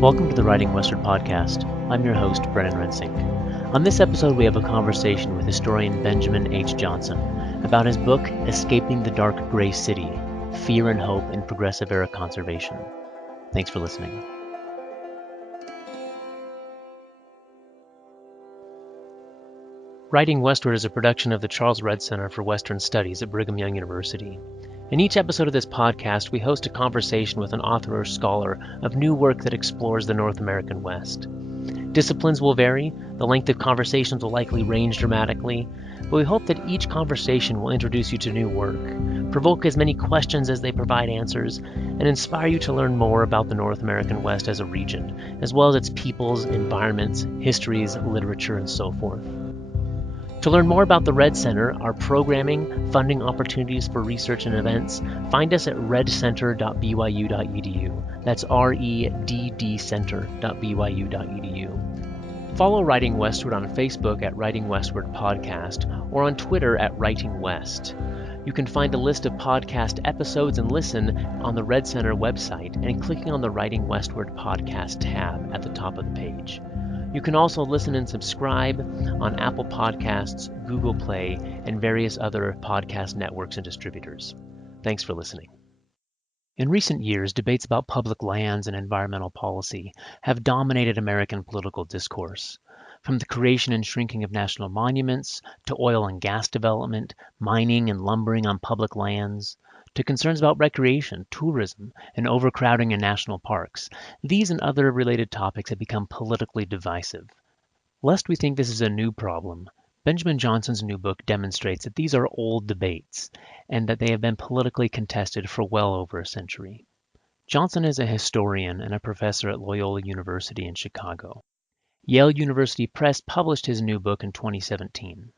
Welcome to the Writing Westward podcast. I'm your host, Brennan Rensink. On this episode, we have a conversation with historian Benjamin H. Johnson about his book, Escaping the Dark Gray City, Fear and Hope in Progressive Era Conservation. Thanks for listening. Writing Westward is a production of the Charles Redd Center for Western Studies at Brigham Young University. In each episode of this podcast, we host a conversation with an author or scholar of new work that explores the North American West. Disciplines will vary, the length of conversations will likely range dramatically, but we hope that each conversation will introduce you to new work, provoke as many questions as they provide answers, and inspire you to learn more about the North American West as a region, as well as its peoples, environments, histories, literature, and so forth. To learn more about the Redd Center, our programming, funding opportunities for research and events, find us at reddcenter.byu.edu. That's reddcenter.byu.edu. Follow Writing Westward on Facebook at Writing Westward Podcast or on Twitter at Writing West. You can find a list of podcast episodes and listen on the Redd Center website and clicking on the Writing Westward Podcast tab at the top of the page. You can also listen and subscribe on Apple Podcasts, Google Play, and various other podcast networks and distributors. Thanks for listening. In recent years, debates about public lands and environmental policy have dominated American political discourse. From the creation and shrinking of national monuments, to oil and gas development, mining and lumbering on public lands, to concerns about recreation, tourism, and overcrowding in national parks, these and other related topics have become politically divisive. Lest we think this is a new problem, Benjamin Johnson's new book demonstrates that these are old debates and that they have been politically contested for well over a century. Johnson is a historian and a professor at Loyola University in Chicago. Yale University Press published his new book in 2017.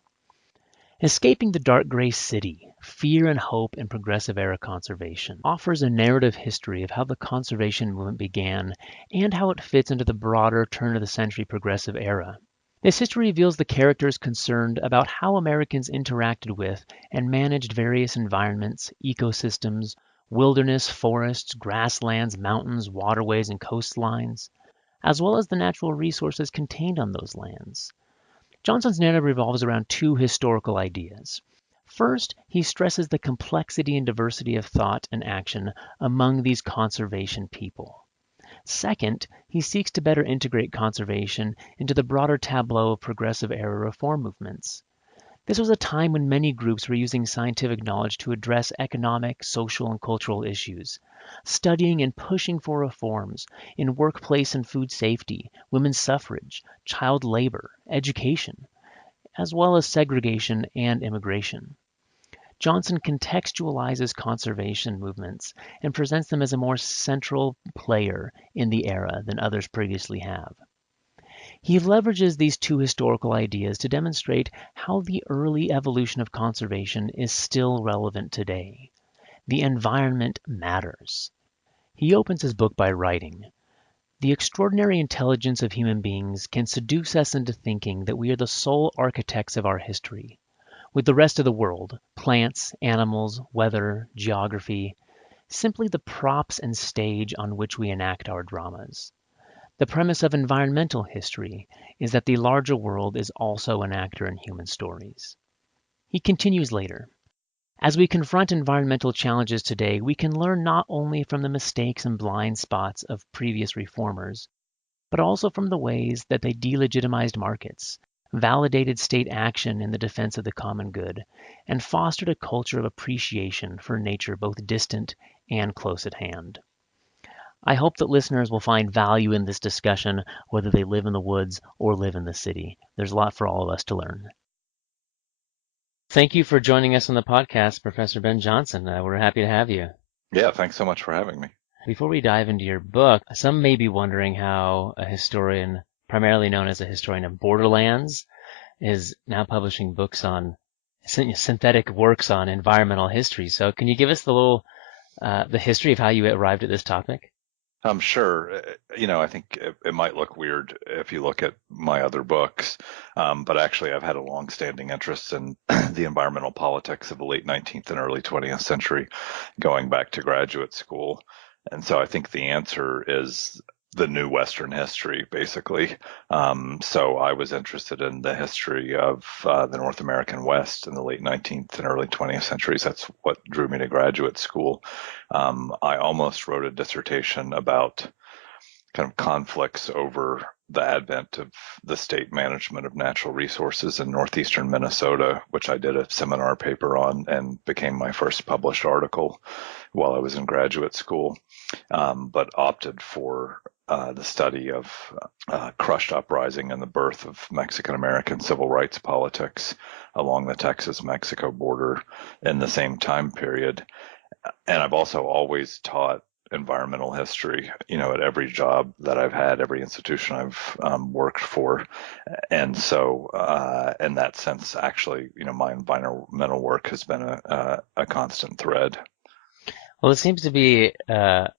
Escaping the Dark Gray City, Fear and Hope in Progressive Era Conservation offers a narrative history of how the conservation movement began and how it fits into the broader turn-of-the-century progressive era. This history reveals the characters concerned about how Americans interacted with and managed various environments, ecosystems, wilderness, forests, grasslands, mountains, waterways, and coastlines, as well as the natural resources contained on those lands. Johnson's narrative revolves around two historical ideas. First, he stresses the complexity and diversity of thought and action among these conservation people. Second, he seeks to better integrate conservation into the broader tableau of progressive era reform movements. This was a time when many groups were using scientific knowledge to address economic, social, and cultural issues, studying and pushing for reforms in workplace and food safety, women's suffrage, child labor, education, as well as segregation and immigration. Johnson contextualizes conservation movements and presents them as a more central player in the era than others previously have. He leverages these two historical ideas to demonstrate how the early evolution of conservation is still relevant today. The environment matters. He opens his book by writing, "The extraordinary intelligence of human beings can seduce us into thinking that we are the sole architects of our history, with the rest of the world, plants, animals, weather, geography, simply the props and stage on which we enact our dramas. The premise of environmental history is that the larger world is also an actor in human stories." He continues later, "As we confront environmental challenges today, we can learn not only from the mistakes and blind spots of previous reformers, but also from the ways that they delegitimized markets, validated state action in the defense of the common good, and fostered a culture of appreciation for nature both distant and close at hand." I hope that listeners will find value in this discussion, whether they live in the woods or live in the city. There's a lot for all of us to learn. Thank you for joining us on the podcast, Professor Ben Johnson. We're happy to have you. Yeah, thanks so much for having me. Before we dive into your book, some may be wondering how a historian, primarily known as a historian of Borderlands, is now publishing books on synthetic works on environmental history. So can you give us the history of how you arrived at this topic? Sure. I think it might look weird if you look at my other books, but actually I've had a long-standing interest in the environmental politics of the late 19th and early 20th century, going back to graduate school. And so I think the answer is the new Western history, basically. So I was interested in the history of the North American West in the late 19th and early 20th centuries. That's what drew me to graduate school. I almost wrote a dissertation about kind of conflicts over the advent of the state management of natural resources in northeastern Minnesota, which I did a seminar paper on and became my first published article while I was in graduate school, but opted for the study of crushed uprising and the birth of Mexican-American civil rights politics along the Texas-Mexico border in the same time period. And I've also always taught environmental history, at every job that I've had, every institution I've worked for. And so, in that sense, actually, my environmental work has been a constant thread. Well, it seems to be a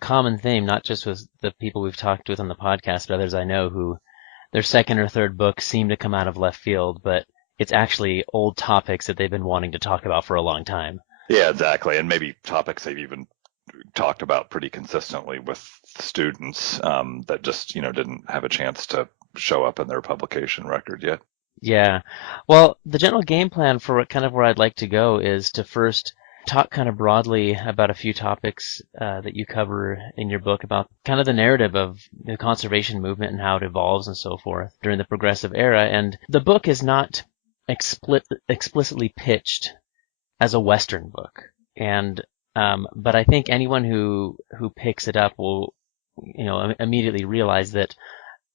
common theme, not just with the people we've talked with on the podcast, but others I know who their second or third book seem to come out of left field, but it's actually old topics that they've been wanting to talk about for a long time. Yeah, exactly. And maybe topics they've even talked about pretty consistently with students that just, didn't have a chance to show up in their publication record yet. Yeah. Well, the general game plan for kind of where I'd like to go is to first talk kind of broadly about a few topics that you cover in your book about kind of the narrative of the conservation movement and how it evolves and so forth during the progressive era. And the book is not explicitly pitched as a Western book. And but I think anyone who picks it up will, immediately realize that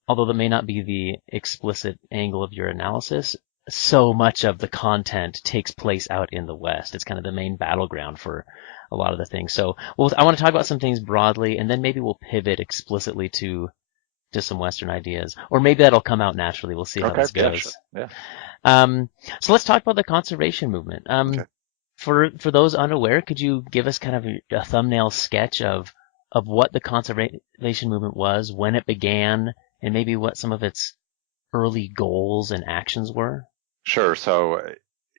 although that may not be the explicit angle of your analysis, so much of the content takes place out in the West. It's kind of the main battleground for a lot of the things. So, I want to talk about some things broadly, and then maybe we'll pivot explicitly to some Western ideas, or maybe that'll come out naturally. We'll see how this goes. Yeah, sure. So let's talk about the conservation movement. Okay. For those unaware, could you give us kind of a thumbnail sketch of what the conservation movement was, when it began, and maybe what some of its early goals and actions were? Sure. So,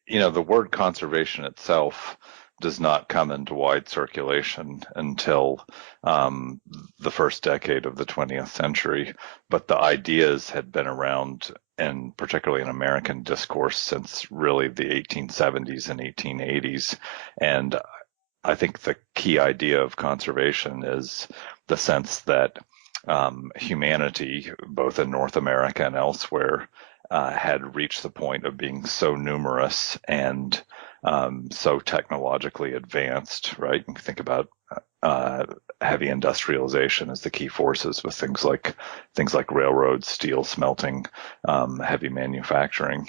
the word conservation itself does not come into wide circulation until the first decade of the 20th century, but the ideas had been around, and particularly in American discourse, since really the 1870s and 1880s. And I think the key idea of conservation is the sense that humanity, both in North America and elsewhere, had reached the point of being so numerous and so technologically advanced, right? You think about heavy industrialization as the key forces with things like railroads, steel smelting, heavy manufacturing,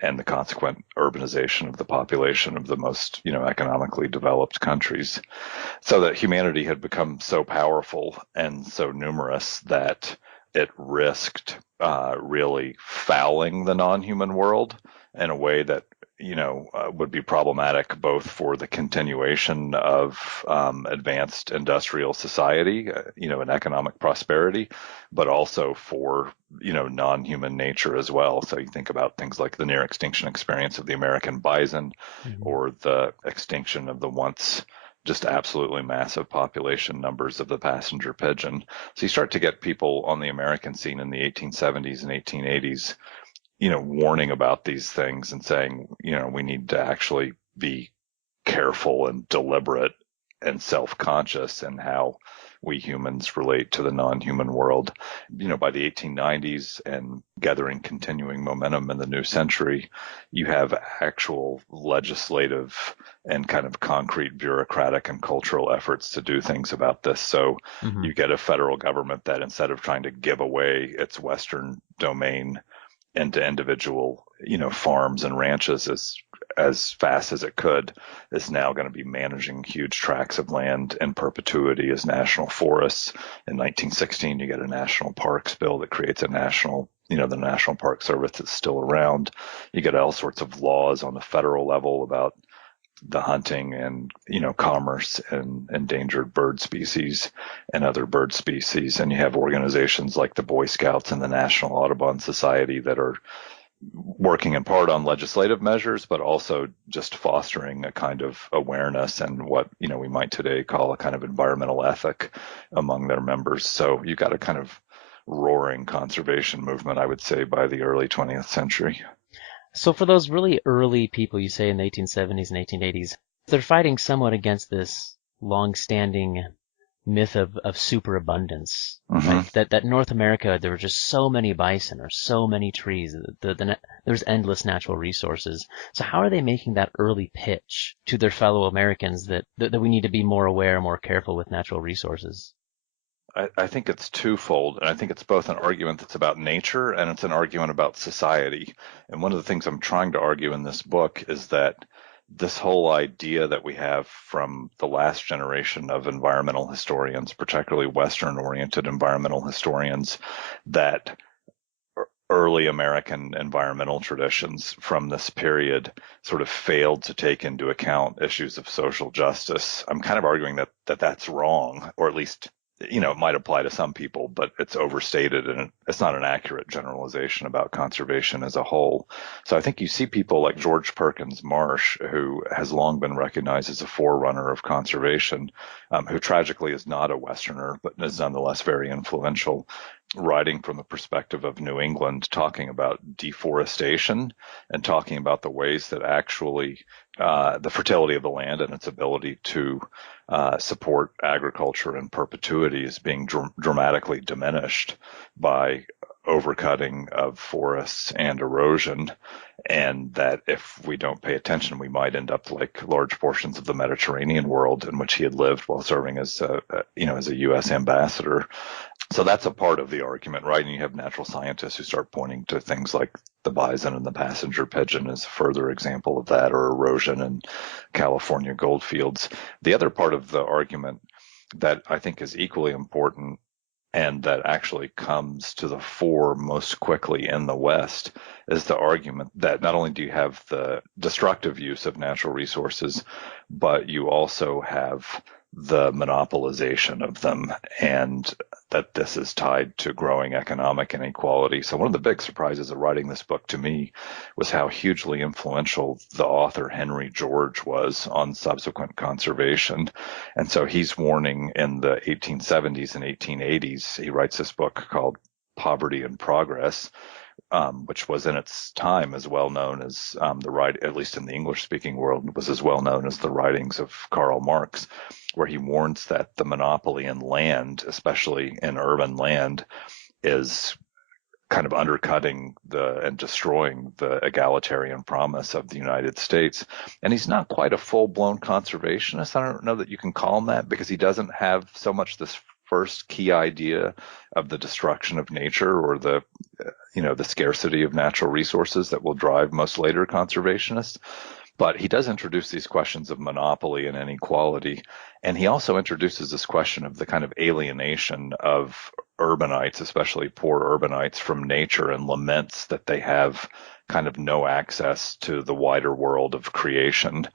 and the consequent urbanization of the population of the most, economically developed countries. So that humanity had become so powerful and so numerous that it risked really fouling the non-human world in a way that would be problematic both for the continuation of advanced industrial society, and economic prosperity, but also for non-human nature as well. So you think about things like the near extinction experience of the American bison, or the extinction of the once just absolutely massive population numbers of the passenger pigeon. So you start to get people on the American scene in the 1870s and 1880s, warning about these things and saying, we need to actually be careful and deliberate and self-conscious in how we humans relate to the non-human world. By the 1890s and gathering continuing momentum in the new century, you have actual legislative and kind of concrete bureaucratic and cultural efforts to do things about this. So you get a federal government that, instead of trying to give away its Western domain into individual, farms and ranches as fast as it could, is now going to be managing huge tracts of land in perpetuity as national forests. In 1916, you get a national parks bill that creates a national, the National Park Service is still around. You get all sorts of laws on the federal level about the hunting and, commerce and endangered bird species and other bird species. And you have organizations like the Boy Scouts and the National Audubon Society that are working in part on legislative measures, but also just fostering a kind of awareness and what, we might today call a kind of environmental ethic among their members. So you got a kind of roaring conservation movement, I would say, by the early 20th century. So for those really early people, you say in the 1870s and 1880s, they're fighting somewhat against this long-standing myth of superabundance, right? That North America, there were just so many bison or so many trees, there's endless natural resources. So how are they making that early pitch to their fellow Americans that we need to be more aware, more careful with natural resources? I think it's twofold, and I think it's both an argument that's about nature and it's an argument about society. And one of the things I'm trying to argue in this book is that this whole idea that we have from the last generation of environmental historians, particularly Western-oriented environmental historians, that early American environmental traditions from this period sort of failed to take into account issues of social justice. I'm kind of arguing that that's wrong, or at least it might apply to some people, but it's overstated and it's not an accurate generalization about conservation as a whole. So I think you see people like George Perkins Marsh, who has long been recognized as a forerunner of conservation, who tragically is not a Westerner, but is nonetheless very influential, writing from the perspective of New England, talking about deforestation and talking about the ways that actually the fertility of the land and its ability to support agriculture in perpetuity is being dramatically diminished by overcutting of forests and erosion, and that if we don't pay attention, we might end up like large portions of the Mediterranean world in which he had lived while serving as as a U.S. ambassador. So that's a part of the argument, right? And you have natural scientists who start pointing to things like the bison and the passenger pigeon as a further example of that, or erosion in California goldfields. The other part of the argument that I think is equally important and that actually comes to the fore most quickly in the West is the argument that not only do you have the destructive use of natural resources, but you also have the monopolization of them, and that this is tied to growing economic inequality. So one of the big surprises of writing this book to me was how hugely influential the author Henry George was on subsequent conservation. And so he's warning in the 1870s and 1880s, he writes this book called Poverty and Progress, which was in its time as well known as at least in the English-speaking world, was as well known as the writings of Karl Marx, where he warns that the monopoly in land, especially in urban land, is kind of undercutting and destroying the egalitarian promise of the United States. And he's not quite a full-blown conservationist. I don't know that you can call him that, because he doesn't have so much this first key idea of the destruction of nature or the scarcity of natural resources that will drive most later conservationists. But he does introduce these questions of monopoly and inequality. And he also introduces this question of the kind of alienation of urbanites, especially poor urbanites, from nature, and laments that they have kind of no access to the wider world of creation.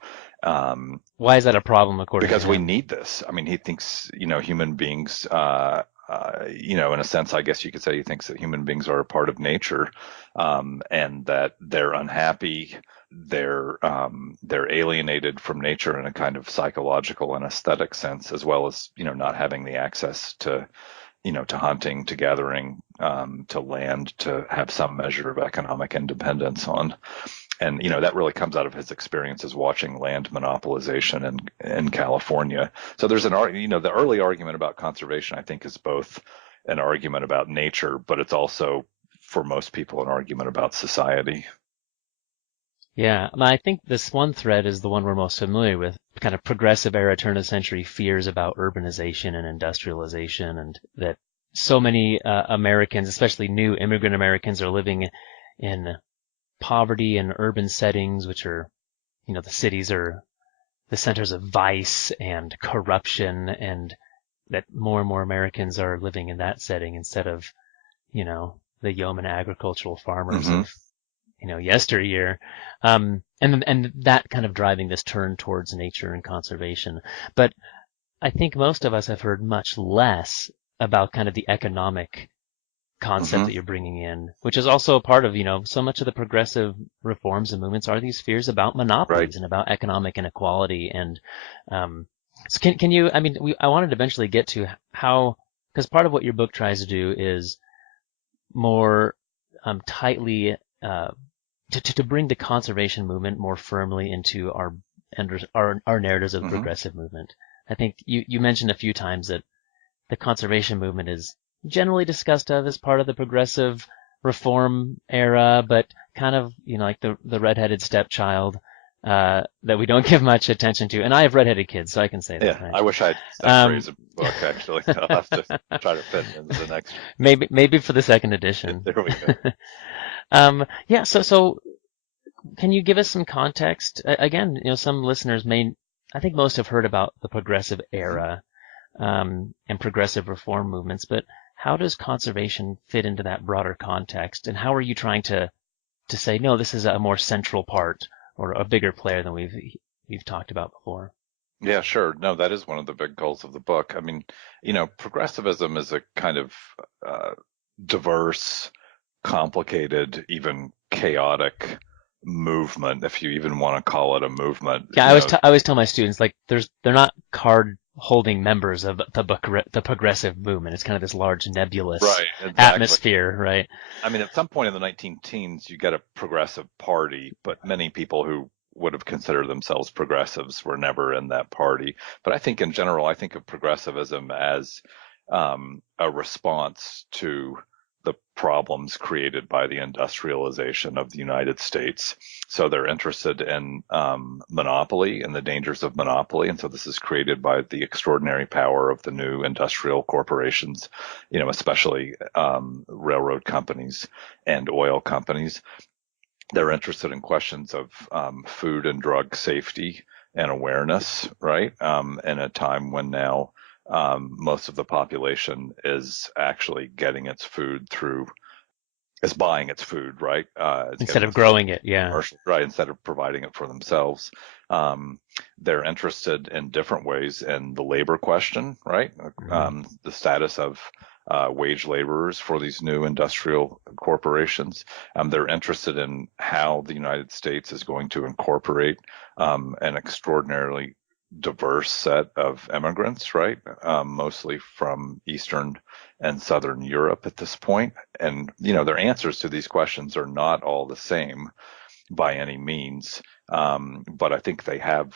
Why is that a problem, according to him? Because we need this. I mean, he thinks, human beings, in a sense, I guess you could say he thinks that human beings are a part of nature, and that they're unhappy. They're alienated from nature in a kind of psychological and aesthetic sense, as well as, not having the access to, to hunting, to gathering, to land, to have some measure of economic independence on. And, that really comes out of his experiences watching land monopolization in California. So there's the early argument about conservation, I think, is both an argument about nature, but it's also, for most people, an argument about society. Yeah, I think this one thread is the one we're most familiar with, kind of progressive era turn of the century fears about urbanization and industrialization, and that so many Americans, especially new immigrant Americans, are living in poverty and urban settings, which are, the cities are the centers of vice and corruption, and that more and more Americans are living in that setting instead of, the yeoman agricultural farmers of yesteryear, and that kind of driving this turn towards nature and conservation. But I think most of us have heard much less about kind of the economic concept that you're bringing in, which is also a part of, so much of the progressive reforms and movements are these fears about monopolies and about economic inequality. And so can you, I wanted to eventually get to how, because part of what your book tries to do is more tightly to bring the conservation movement more firmly into our narratives of the progressive movement. I think you mentioned a few times that the conservation movement is generally discussed of as part of the progressive reform era, but kind of, like the redheaded stepchild that we don't give much attention to. And I have redheaded kids, so I can say that. Yeah, right? I wish I'd that phrase in the book, actually. I'll have to try to fit it into the next. Maybe for the second edition. There we go. Yeah, so can you give us some context? Again, some listeners I think most have heard about the progressive era and progressive reform movements, but how does conservation fit into that broader context? And how are you trying to say, no, this is a more central part or a bigger player than we've talked about before? Yeah, sure. No, that is one of the big goals of the book. Progressivism is a kind of diverse, complicated, even chaotic movement, if you even want to call it a movement. Yeah, I always tell my students, like, they're not card holding members of the progressive movement. It's kind of this large nebulous atmosphere, right? At some point in the 19 teens, you get a progressive party, but many people who would have considered themselves progressives were never in that party. But I think in general, I think of progressivism as a response to the problems created by the industrialization of the United States. So they're interested in monopoly and the dangers of monopoly. And so this is created by the extraordinary power of the new industrial corporations, especially railroad companies and oil companies. They're interested in questions of food and drug safety and awareness, right? In a time when now most of the population is actually getting its food is buying its food, right? Instead of growing it, yeah. Right, instead of providing it for themselves. They're interested in different ways in the labor question, right? The status of wage laborers for these new industrial corporations. They're interested in how the United States is going to incorporate an extraordinarily diverse set of immigrants, right? Mostly from Eastern and Southern Europe at this point. And, their answers to these questions are not all the same by any means. But I think they have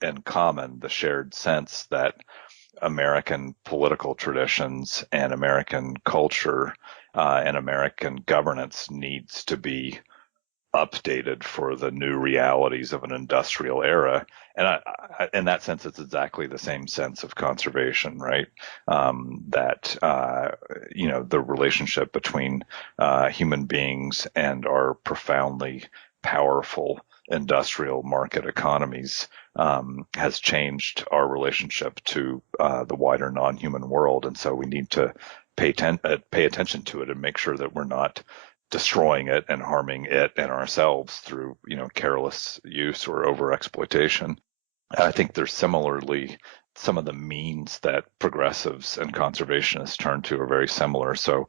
in common the shared sense that American political traditions and American culture and American governance needs to be updated for the new realities of an industrial era. And in that sense, it's exactly the same sense of conservation, right? That the relationship between human beings and our profoundly powerful industrial market economies has changed our relationship to the wider non-human world. And so we need to pay attention to it and make sure that we're not destroying it and harming it and ourselves through, careless use or overexploitation. I think there's similarly some of the means that progressives and conservationists turn to are very similar. So,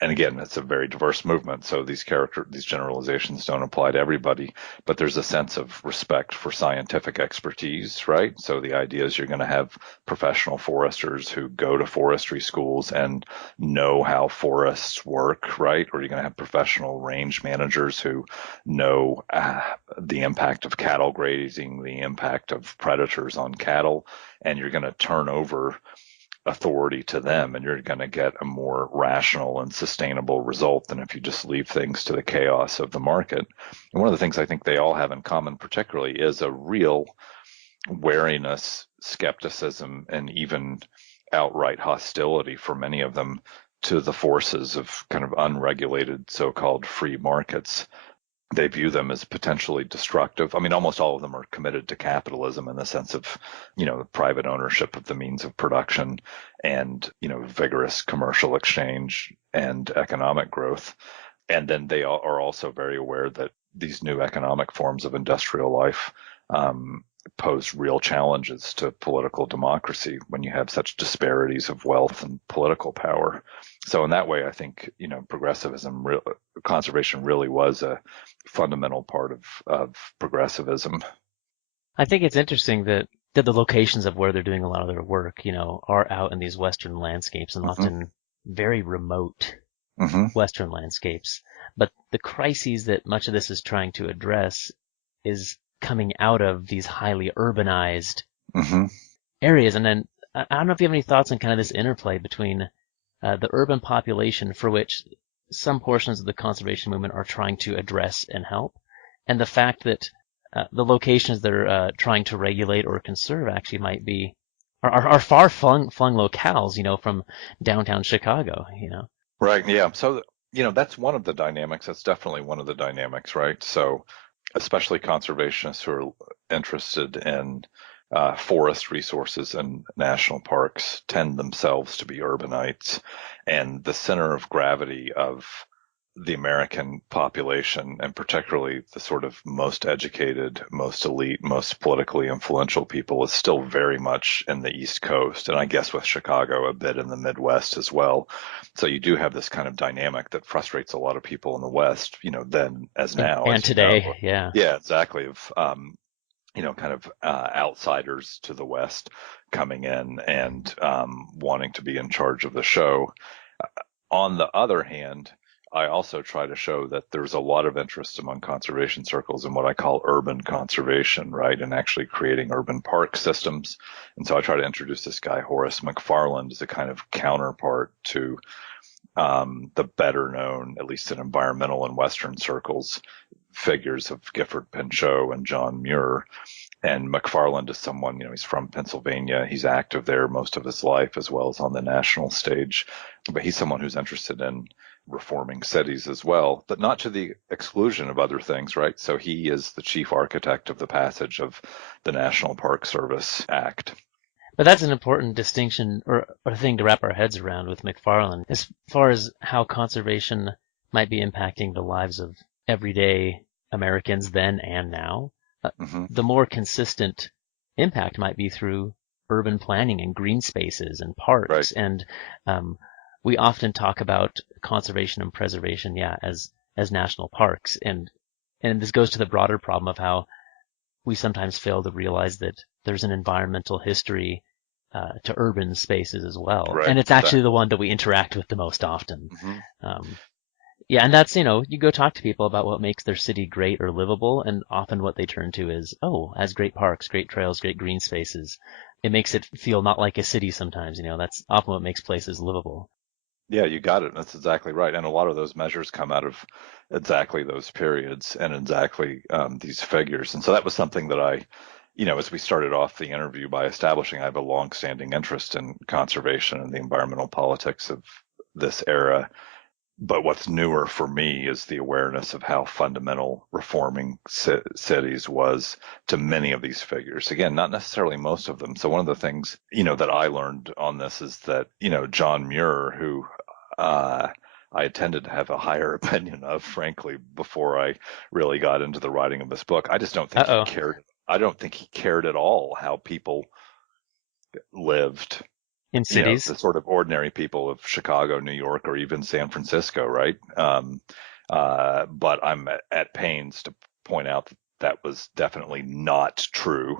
and again, it's a very diverse movement. So these generalizations don't apply to everybody, but there's a sense of respect for scientific expertise, right? So the idea is you're going to have professional foresters who go to forestry schools and know how forests work, right? Or you're going to have professional range managers who know the impact of cattle grazing, the impact of predators on cattle, and you're going to turn over authority to them, and you're going to get a more rational and sustainable result than if you just leave things to the chaos of the market. And one of the things I think they all have in common particularly is a real wariness, skepticism, and even outright hostility for many of them to the forces of kind of unregulated so-called free markets. They view them as potentially destructive. Almost all of them are committed to capitalism in the sense of, private ownership of the means of production and, vigorous commercial exchange and economic growth. And then they are also very aware that these new economic forms of industrial life pose real challenges to political democracy when you have such disparities of wealth and political power. So in that way, I think, progressivism, conservation really was a fundamental part of progressivism. I think it's interesting that the locations of where they're doing a lot of their work, are out in these Western landscapes and Mm-hmm. often very remote Mm-hmm. Western landscapes. But the crises that much of this is trying to address is coming out of these highly urbanized Mm-hmm. areas. And then I don't know if you have any thoughts on kind of this interplay between the urban population, for which some portions of the conservation movement are trying to address and help, and the fact that the locations they're trying to regulate or conserve actually might be are far flung locales, from downtown Chicago. Right. Yeah. So, that's one of the dynamics. That's definitely one of the dynamics, right? So, especially conservationists who are interested in forest resources and national parks tend themselves to be urbanites. And the center of gravity of the American population, and particularly the sort of most educated, most elite, most politically influential people, is still very much in the East Coast, and I guess with Chicago a bit in the Midwest as well. So you do have this kind of dynamic that frustrates a lot of people in the West, then as now, And as you know. today, yeah. Yeah, exactly. Of kind of outsiders to the West coming in and wanting to be in charge of the show. On the other hand, I also try to show that there's a lot of interest among conservation circles in what I call urban conservation, right? And actually creating urban park systems. And so I try to introduce this guy, Horace McFarland, as a kind of counterpart to the better known, at least in environmental and Western circles, figures of Gifford Pinchot and John Muir. And McFarland is someone, he's from Pennsylvania. He's active there most of his life, as well as on the national stage. But he's someone who's interested in reforming cities as well, but not to the exclusion of other things, right? So he is the chief architect of the passage of the National Park Service Act. But that's an important distinction or thing to wrap our heads around with McFarland, as far as how conservation might be impacting the lives of everyday Americans then and now. Mm-hmm. The more consistent impact might be through urban planning and green spaces and parks. Right. And we often talk about conservation and preservation, as national parks. And this goes to the broader problem of how we sometimes fail to realize that there's an environmental history to urban spaces as well. Right. And it's actually the one that we interact with the most often. Mm-hmm. Yeah, and that's, you go talk to people about what makes their city great or livable, and often what they turn to is, has great parks, great trails, great green spaces. It makes it feel not like a city sometimes, that's often what makes places livable. Yeah, you got it. That's exactly right. And a lot of those measures come out of exactly those periods and exactly these figures. And so that was something that I, as we started off the interview by establishing, I have a long-standing interest in conservation and the environmental politics of this era. But what's newer for me is the awareness of how fundamental reforming cities was to many of these figures. Again, not necessarily most of them. So one of the things, that I learned on this is that, John Muir, who I tended to have a higher opinion of, frankly, before I really got into the writing of this book. I just don't think he cared. I don't think he cared at all how people lived in cities. The sort of ordinary people of Chicago, New York, or even San Francisco, right? But I'm at pains to point out that was definitely not true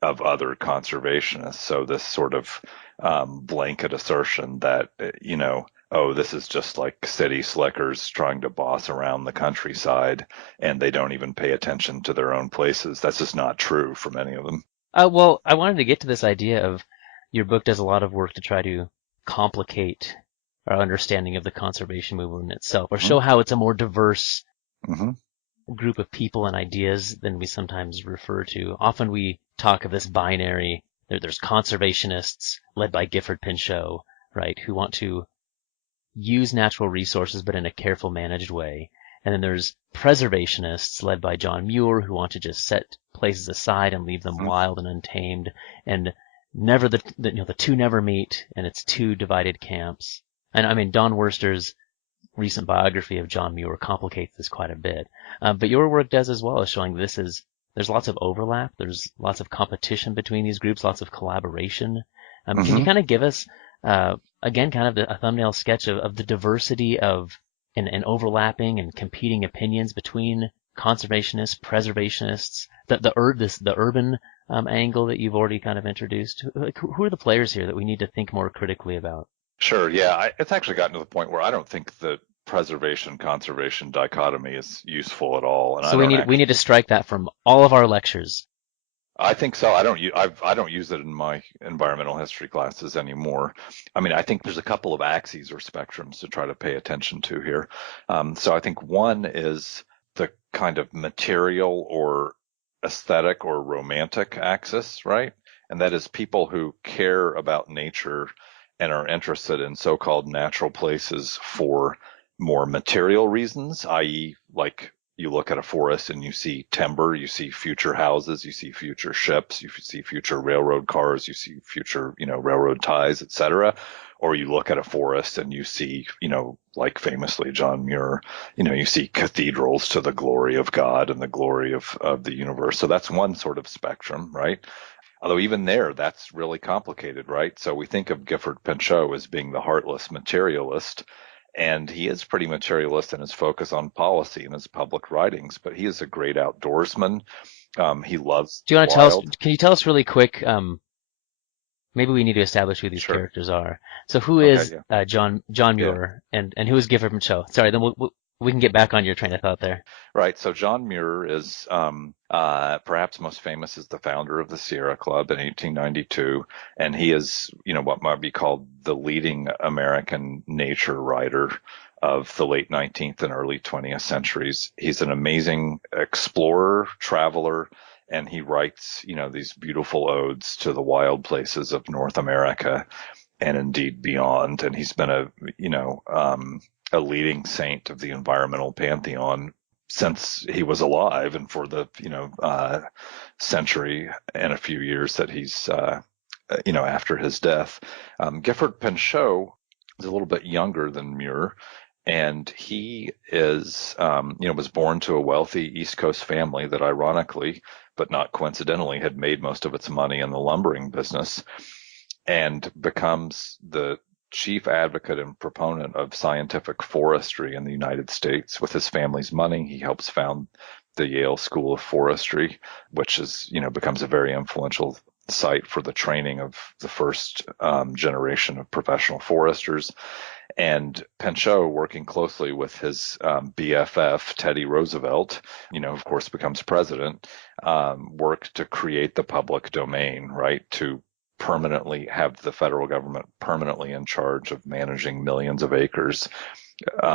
of other conservationists. So this sort of blanket assertion that, this is just like city slickers trying to boss around the countryside and they don't even pay attention to their own places. That's just not true for many of them. Well, I wanted to get to this idea of your book does a lot of work to try to complicate our understanding of the conservation movement itself, or show how it's a more diverse group of people and ideas than we sometimes refer to. Often we talk of this binary. There's conservationists led by Gifford Pinchot, right, who want to use natural resources but in a careful, managed way. And then there's preservationists led by John Muir, who want to just set places aside and leave them wild and untamed, and never the two never meet, and it's two divided camps. And I mean, Don Worster's recent biography of John Muir complicates this quite a bit. But your work does as well, as showing this is there's lots of overlap. There's lots of competition between these groups, lots of collaboration. Can you Hmm. kind of give us, again, kind of a thumbnail sketch of the diversity of and overlapping and competing opinions between conservationists, preservationists, the urban angle that you've already kind of introduced? Like, who are the players here that we need to think more critically about? Sure. Yeah. It's actually gotten to the point where I don't think the preservation conservation dichotomy is useful at all. And I So don't we need to actually, strike that from all of our lectures. I think so. I don't use it in my environmental history classes anymore. I mean, I think there's a couple of axes or spectrums to try to pay attention to here. So I think one is the kind of material or aesthetic or romantic axis, right? And that is people who care about nature and are interested in so-called natural places for more material reasons, i.e., like you look at a forest and you see timber, you see future houses, you see future ships, you see future railroad cars, you see future, railroad ties, etc. Or you look at a forest and you see, like famously John Muir, you see cathedrals to the glory of God and the glory of the universe. So that's one sort of spectrum, right? Although even there, that's really complicated, right? So we think of Gifford Pinchot as being the heartless materialist, and he is pretty materialist in his focus on policy in his public writings, but he is a great outdoorsman. He loves Do you the want to tell us? wild. Can you tell us really quick? Maybe we need to establish who these Sure. characters are. So who Okay. is Yeah. John Yeah. Muir and who is Gifford Pinchot? Sorry, then we can get back on your train of thought there. Right. So John Muir is perhaps most famous as the founder of the Sierra Club in 1892, and he is, what might be called the leading American nature writer of the late 19th and early 20th centuries. He's an amazing explorer, traveler, and he writes, these beautiful odes to the wild places of North America and indeed beyond. And he's been a leading saint of the environmental pantheon since he was alive and for the century and a few years that he's after his death. Gifford Pinchot is a little bit younger than Muir, and he is was born to a wealthy East Coast family that ironically but not coincidentally had made most of its money in the lumbering business, and becomes the chief advocate and proponent of scientific forestry in the United States. With his family's money, he helps found the Yale School of Forestry, which becomes a very influential site for the training of the first generation of professional foresters. And Pinchot, working closely with his BFF, Teddy Roosevelt, of course, becomes president, worked to create the public domain, right? To permanently have the federal government permanently in charge of managing millions of acres,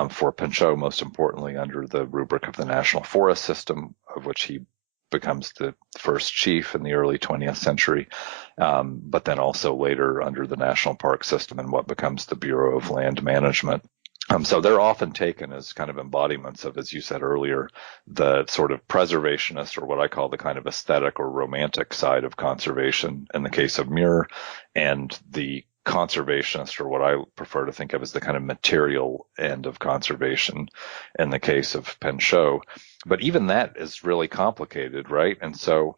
for Pinchot, most importantly, under the rubric of the National Forest System, of which he becomes the first chief in the early 20th century, but then also later under the National Park System and what becomes the Bureau of Land Management. So they're often taken as kind of embodiments of, as you said earlier, the sort of preservationist, or what I call the kind of aesthetic or romantic side of conservation in the case of Muir, and the conservationist, or what I prefer to think of as the kind of material end of conservation in the case of Pinchot. But even that is really complicated, right? And so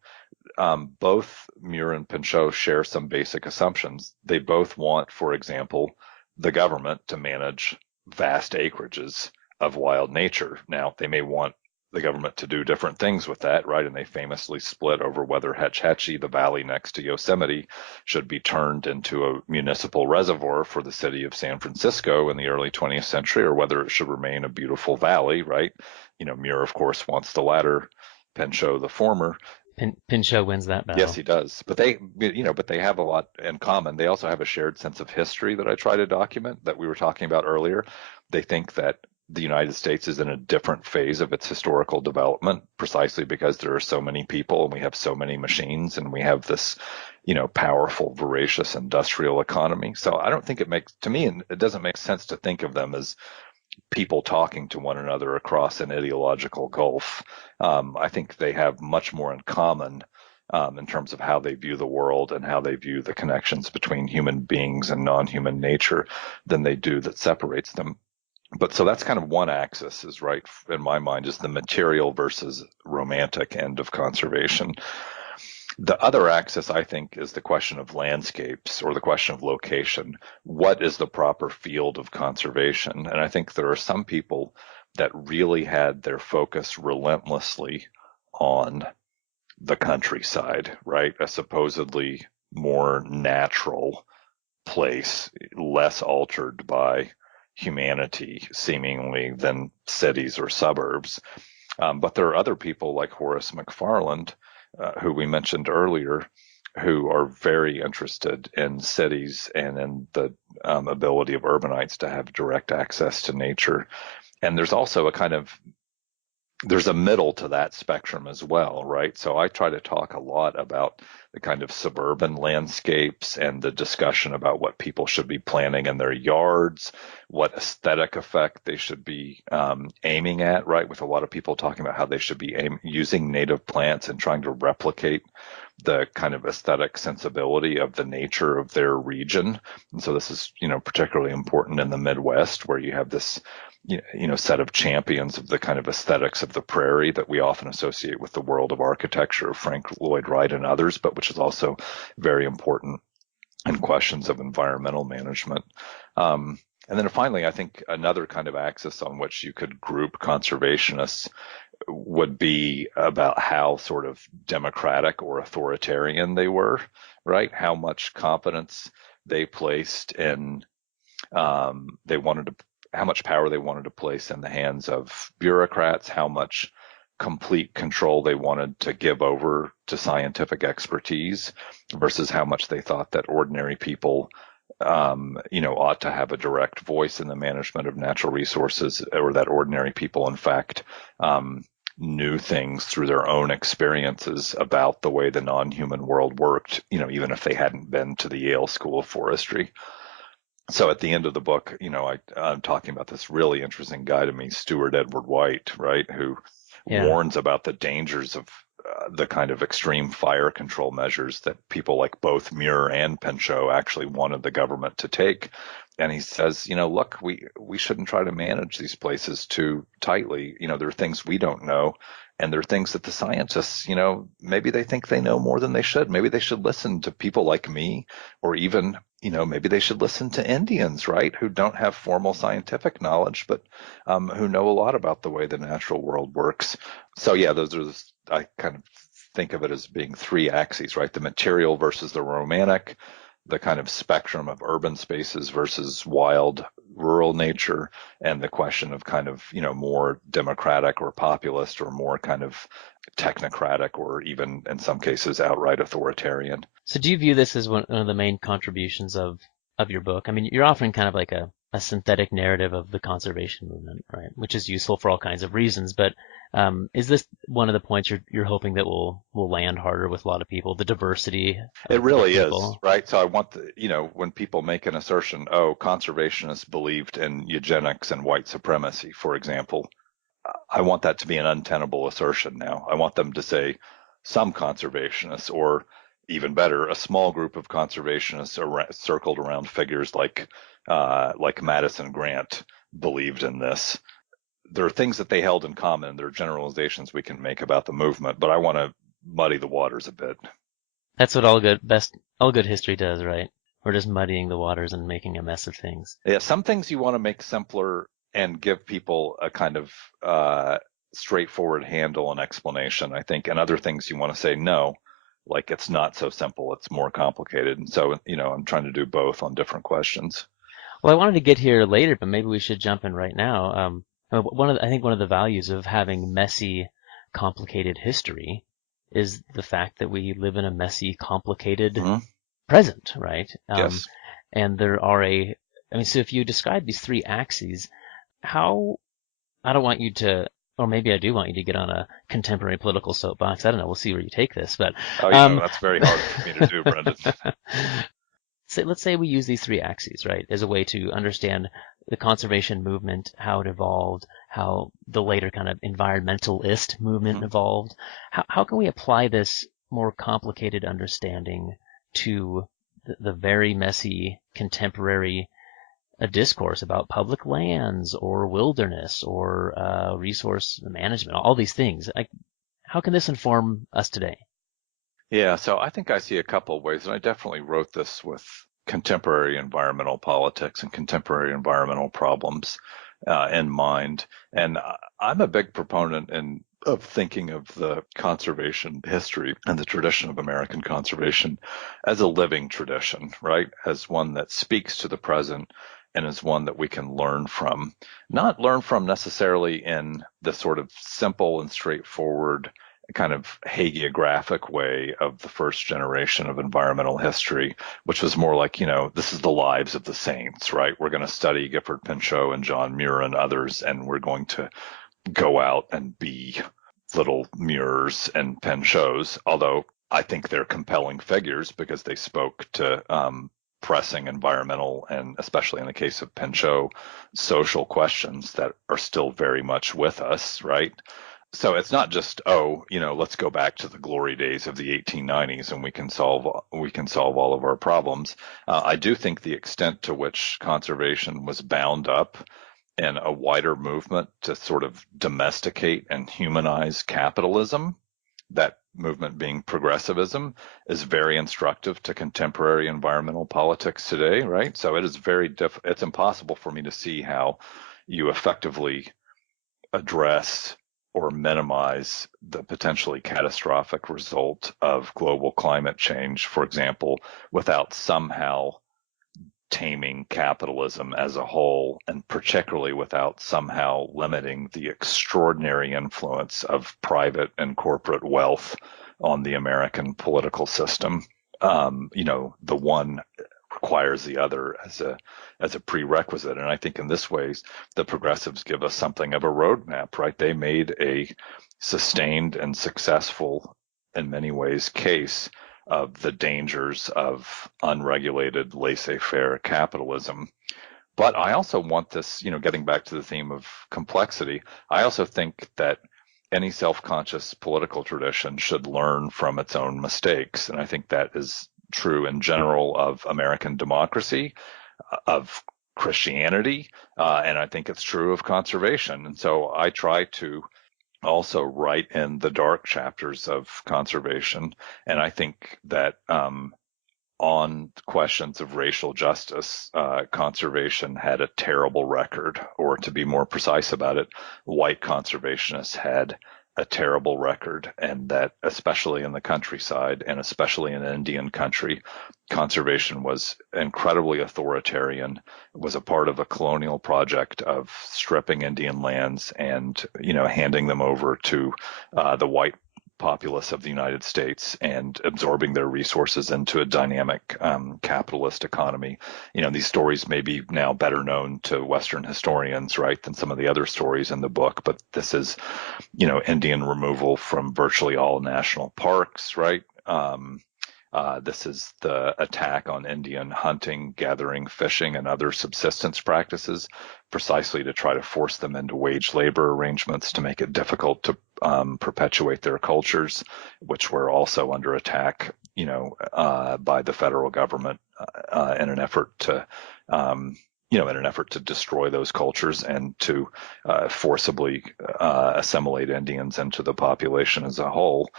both Muir and Pinchot share some basic assumptions. They both want, for example, the government to manage vast acreages of wild nature. Now, they may want the government to do different things with that, right? And they famously split over whether Hetch Hetchy, the valley next to Yosemite, should be turned into a municipal reservoir for the city of San Francisco in the early 20th century, or whether it should remain a beautiful valley, right? Muir, of course, wants the latter, Pinchot the former. Pinchot wins that Yes, battle. he does. But they have a lot in common. They also have a shared sense of history that I try to document that we were talking about earlier. They think that the United States is in a different phase of its historical development precisely because there are so many people and we have so many machines and we have this, powerful, voracious industrial economy. So I don't think to me, it doesn't make sense to think of them as people talking to one another across an ideological gulf. I think they have much more in common in terms of how they view the world and how they view the connections between human beings and non-human nature than they do that separates them. But so that's kind of one axis, is right, in my mind, is the material versus romantic end of conservation. The other axis, I think, is the question of landscapes, or the question of location. What is the proper field of conservation? And I think there are some people that really had their focus relentlessly on the countryside, right? A supposedly more natural place, less altered by humanity, seemingly, than cities or suburbs. But there are other people like Horace McFarland, who we mentioned earlier, who are very interested in cities and in the ability of urbanites to have direct access to nature. And there's also there's a middle to that spectrum as well, right? So I try to talk a lot about the kind of suburban landscapes and the discussion about what people should be planting in their yards, what aesthetic effect they should be aiming at, right? With a lot of people talking about how they should be using native plants and trying to replicate the kind of aesthetic sensibility of the nature of their region. And so this is, particularly important in the Midwest, where you have this set of champions of the kind of aesthetics of the prairie that we often associate with the world of architecture, Frank Lloyd Wright and others, but which is also very important in questions of environmental management. And then finally, I think another kind of axis on which you could group conservationists would be about how sort of democratic or authoritarian they were, right? How much confidence they placed in, how much power they wanted to place in the hands of bureaucrats, how much complete control they wanted to give over to scientific expertise, versus how much they thought that ordinary people, ought to have a direct voice in the management of natural resources, or that ordinary people, in fact, knew things through their own experiences about the way the non-human world worked, even if they hadn't been to the Yale School of Forestry. So at the end of the book, I'm talking about this really interesting guy to me, Stewart Edward White, right, who warns about the dangers of the kind of extreme fire control measures that people like both Muir and Pinchot actually wanted the government to take. And he says, look, we shouldn't try to manage these places too tightly. There are things we don't know. And there are things that the scientists, maybe they think they know more than they should. Maybe they should listen to people like me, or even, maybe they should listen to Indians, right, who don't have formal scientific knowledge, but who know a lot about the way the natural world works. So yeah, I kind of think of it as being three axes, right? The material versus the romantic, the kind of spectrum of urban spaces versus wild rural nature, and the question of kind of, more democratic or populist, or more kind of technocratic, or even in some cases outright authoritarian. So do you view this as one of the main contributions of your book? I mean, you're offering kind of like a synthetic narrative of the conservation movement, right? Which is useful for all kinds of reasons. But is this one of the points you're hoping that will land harder with a lot of people? The diversity. It really is, right? So I want when people make an assertion, conservationists believed in eugenics and white supremacy, for example, I want that to be an untenable assertion now. I want them to say some conservationists, or even better, a small group of conservationists circled around figures like Madison Grant believed in this. There are things that they held in common. There are generalizations we can make about the movement, but I want to muddy the waters a bit. That's what all good history does, right? We're just muddying the waters and making a mess of things. Yeah, some things you want to make simpler and give people a kind of straightforward handle and explanation, I think, and other things you want to say, no, like it's not so simple, it's more complicated. And so, I'm trying to do both on different questions. Well, I wanted to get here later, but maybe we should jump in right now. I think one of the values of having messy, complicated history is the fact that we live in a messy, complicated present, right? Yes. And there are so if you describe these three axes, I don't want you to, or maybe I do want you to get on a contemporary political soapbox. I don't know. We'll see where you take this, but that's very hard for me to do, Brendan. Let's say we use these three axes, right, as a way to understand the conservation movement, how it evolved, how the later kind of environmentalist movement evolved. How can we apply this more complicated understanding to the very messy contemporary a discourse about public lands or wilderness or resource management, all these things. How can this inform us today? Yeah, so I think I see a couple of ways, and I definitely wrote this with contemporary environmental politics and contemporary environmental problems in mind. And I'm a big proponent of thinking of the conservation history and the tradition of American conservation as a living tradition, right? As one that speaks to the present and as one that we can learn from. Not learn from necessarily in the sort of simple and straightforward kind of hagiographic way of the first generation of environmental history, which was more like, this is the lives of the saints, right? We're going to study Gifford Pinchot and John Muir and others, and we're going to go out and be little Muirs and Pinchots, although I think they're compelling figures because they spoke to pressing environmental and, especially in the case of Pinchot, social questions that are still very much with us, right? So it's not just, let's go back to the glory days of the 1890s and we can solve all of our problems. I do think the extent to which conservation was bound up in a wider movement to sort of domesticate and humanize capitalism, that movement being progressivism, is very instructive to contemporary environmental politics today, right? So it is it's impossible for me to see how you effectively address or minimize the potentially catastrophic result of global climate change, for example, without somehow taming capitalism as a whole, and particularly without somehow limiting the extraordinary influence of private and corporate wealth on the American political system. The one requires the other as a prerequisite. And I think in this way, the progressives give us something of a roadmap, right? They made a sustained and successful, in many ways, case of the dangers of unregulated laissez-faire capitalism. But I also want this, getting back to the theme of complexity, I also think that any self-conscious political tradition should learn from its own mistakes. And I think that is true in general of American democracy, of Christianity, and I think it's true of conservation. And so I try to also write in the dark chapters of conservation. And I think that on questions of racial justice, conservation had a terrible record, or to be more precise about it, white conservationists had a terrible record, and that especially in the countryside and especially in Indian country, conservation was incredibly authoritarian. It was a part of a colonial project of stripping Indian lands and, handing them over to the white populace of the United States and absorbing their resources into a dynamic capitalist economy. These stories may be now better known to Western historians, right, than some of the other stories in the book, but this is, Indian removal from virtually all national parks, right? This is the attack on Indian hunting, gathering, fishing, and other subsistence practices, precisely to try to force them into wage labor arrangements to make it difficult to perpetuate their cultures, which were also under attack, by the federal government in an effort to destroy those cultures and to forcibly assimilate Indians into the population as a whole.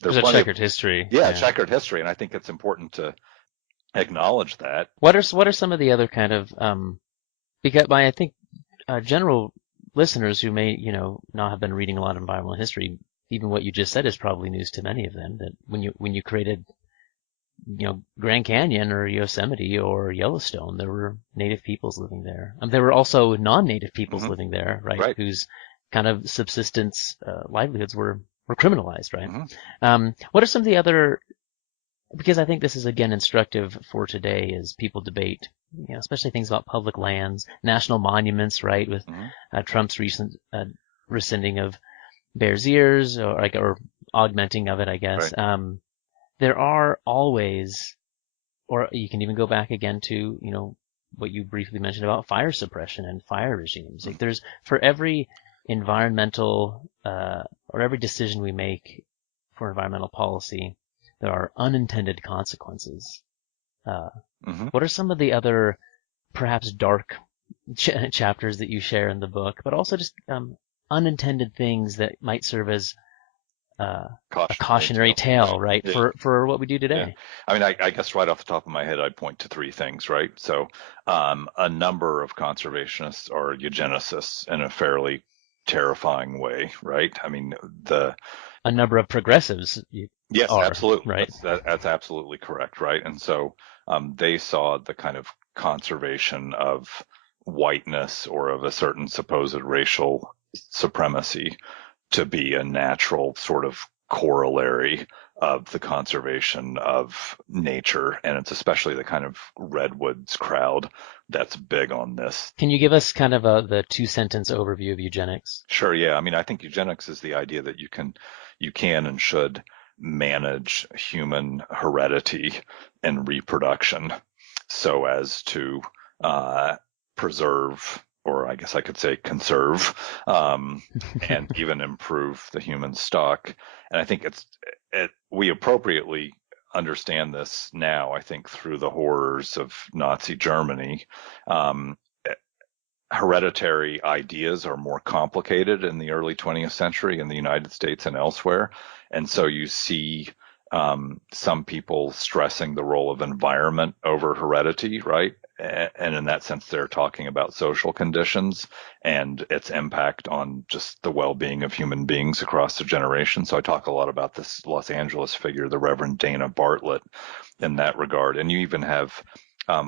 There's a checkered history. Yeah, checkered history, and I think it's important to acknowledge that. What are some of the other kind of because I think general listeners who may not have been reading a lot of environmental history, even what you just said is probably news to many of them. That when you created Grand Canyon or Yosemite or Yellowstone, there were native peoples living there. There were also non-native peoples living there, right? Whose kind of subsistence livelihoods were criminalized, right? What are some of the other, because I think this is again instructive for today as people debate, especially things about public lands, national monuments, right? With Trump's recent rescinding of Bears Ears or augmenting of it, I guess. Right. There are always, or you can even go back again to, what you briefly mentioned about fire suppression and fire regimes. Like there's, for every environmental, or every decision we make for environmental policy, there are unintended consequences, Mm-hmm. What are some of the other perhaps dark chapters that you share in the book, but also just unintended things that might serve as a cautionary tale, right, Yeah. for what we do Yeah. today? I mean, I guess right off the top of my head, I'd point to three things, right? So, a number of conservationists are eugenicists in a fairly terrifying way, right? I mean, A number of progressives yes, are, absolutely. right? That's absolutely correct, right? And so, they saw the kind of conservation of whiteness or of a certain supposed racial supremacy to be a natural sort of corollary of the conservation of nature. And it's especially the kind of redwoods crowd that's big on this. Can you give us kind of the two-sentence overview of eugenics? Sure, yeah. I mean, I think eugenics is the idea that you can and should manage human heredity and reproduction so as to preserve, or I guess I could say conserve, and even improve the human stock. And I think we appropriately understand this now, I think, through the horrors of Nazi Germany. Um, Hereditary ideas are more complicated in the early 20th century in the United States and elsewhere. And so you see some people stressing the role of environment over heredity, right? And in that sense, they're talking about social conditions and its impact on just the well-being of human beings across the generation. So I talk a lot about this Los Angeles figure, the Reverend Dana Bartlett, in that regard. And you even have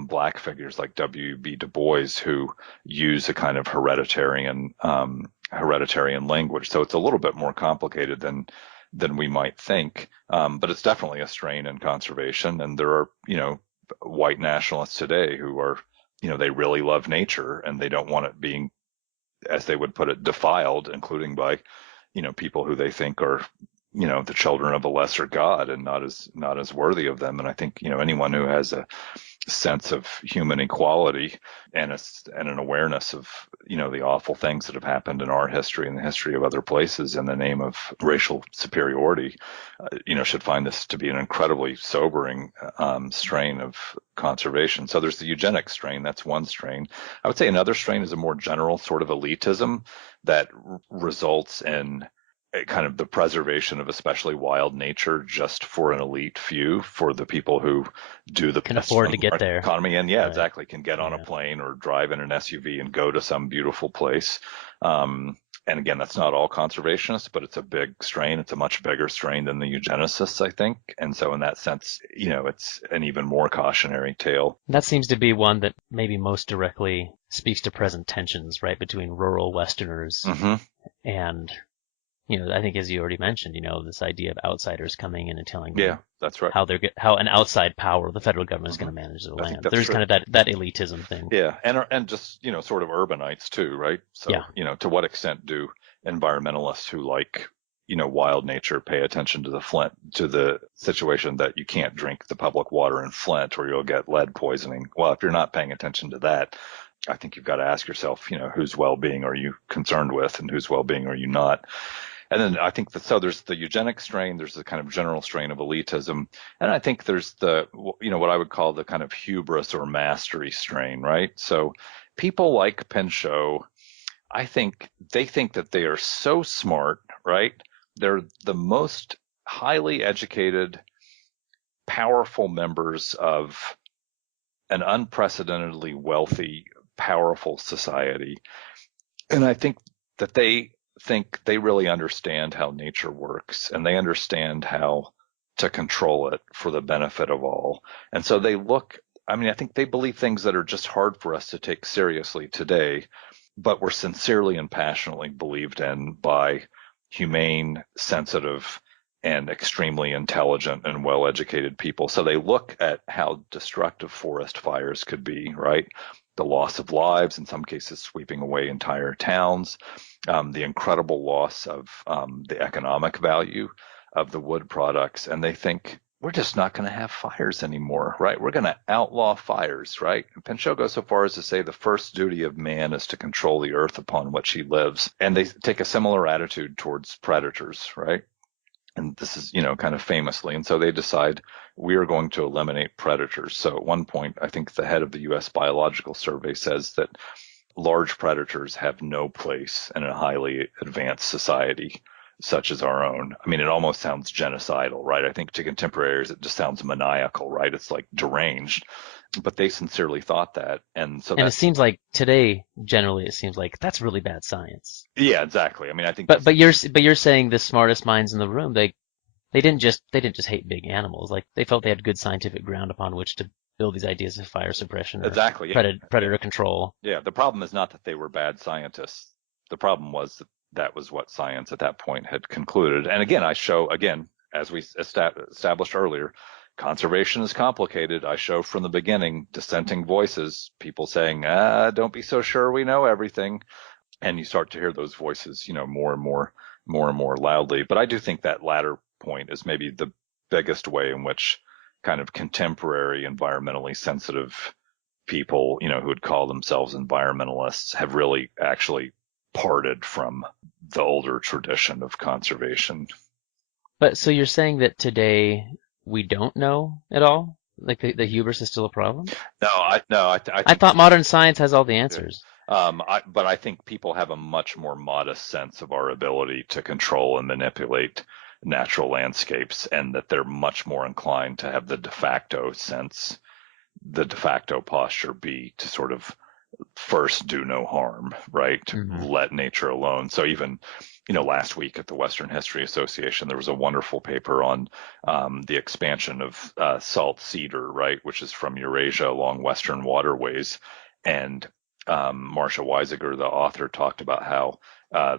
Black figures like W.B. Du Bois who use a kind of hereditarian language. So it's a little bit more complicated than we might think, but it's definitely a strain in conservation. And there are, white nationalists today who are, they really love nature and they don't want it being, as they would put it, defiled, including by, people who they think are, the children of a lesser god and not as worthy of them. And I think, anyone who has a sense of human equality and an awareness of the awful things that have happened in our history and the history of other places in the name of racial superiority, should find this to be an incredibly sobering strain of conservation. So there's the eugenics strain. That's one strain. I would say another strain is a more general sort of elitism that results in kind of the preservation of especially wild nature just for an elite few, for the people who do the Can best afford from to get our there. economy. And yeah, Right. exactly, can get on a plane or drive in an SUV and go to some beautiful place. And again, that's not all conservationists, but it's a big strain. It's a much bigger strain than the eugenicists, I think. And so in that sense, it's an even more cautionary tale. That seems to be one that maybe most directly speaks to present tensions, right, between rural Westerners and, I think as you already mentioned, this idea of outsiders coming in and telling them that's right. how an outside power, the federal government, is going to manage their land. There's true. kind of that elitism thing. Yeah, and just sort of urbanites too, right? So to what extent do environmentalists who like wild nature pay attention to the situation that you can't drink the public water in Flint or you'll get lead poisoning? Well, if you're not paying attention to that, I think you've got to ask yourself, whose well-being are you concerned with and whose well-being are you not? And then I think so there's the eugenic strain, there's the kind of general strain of elitism, and I think there's the, what I would call the kind of hubris or mastery strain, right? So people like Pinchot, I think they think that they are so smart, right? They're the most highly educated, powerful members of an unprecedentedly wealthy, powerful society. And I think that they really understand how nature works and they understand how to control it for the benefit of all. And so I think they believe things that are just hard for us to take seriously today, but were sincerely and passionately believed in by humane, sensitive, and extremely intelligent and well-educated people. So they look at how destructive forest fires could be, right? The loss of lives, in some cases sweeping away entire towns, the incredible loss of the economic value of the wood products. And they think, we're just not going to have fires anymore, right? We're going to outlaw fires, right? And Pinchot goes so far as to say the first duty of man is to control the earth upon which he lives. And they take a similar attitude towards predators, right? And this is, kind of famously. And so they decide we are going to eliminate predators. So at one point, I think the head of the U.S. Biological Survey says that large predators have no place in a highly advanced society such as our own. I mean, it almost sounds genocidal, right? I think to contemporaries, it just sounds maniacal, right? It's like deranged. But they sincerely thought that. And so And it that's, seems like today, generally, it seems like that's really bad science. yeah, exactly. I mean, I think But this, you're saying the smartest minds in the room, they didn't just hate big animals. Like they felt they had good scientific ground upon which to build these ideas of fire suppression or exactly. Yeah. predator control. Yeah. The problem is not that they were bad scientists. The problem was that that was what science at that point had concluded. And again, I show, again, as we established earlier, conservation is complicated. I show from the beginning dissenting voices, people saying, don't be so sure we know everything. And you start to hear those voices, more and more loudly. But I do think that latter point is maybe the biggest way in which kind of contemporary environmentally sensitive people, who would call themselves environmentalists have really actually parted from the older tradition of conservation. But so you're saying that today we don't know at all? Like the hubris is still a problem? I I think, thought modern science has all the yeah. answers. But I think people have a much more modest sense of our ability to control and manipulate natural landscapes, and that they're much more inclined to have the de facto posture be to sort of first do no harm, right? Hmm. Let nature alone. So even, last week at the Western History Association, there was a wonderful paper on the expansion of salt cedar, right, which is from Eurasia along Western waterways. And Marcia Weisiger, the author, talked about how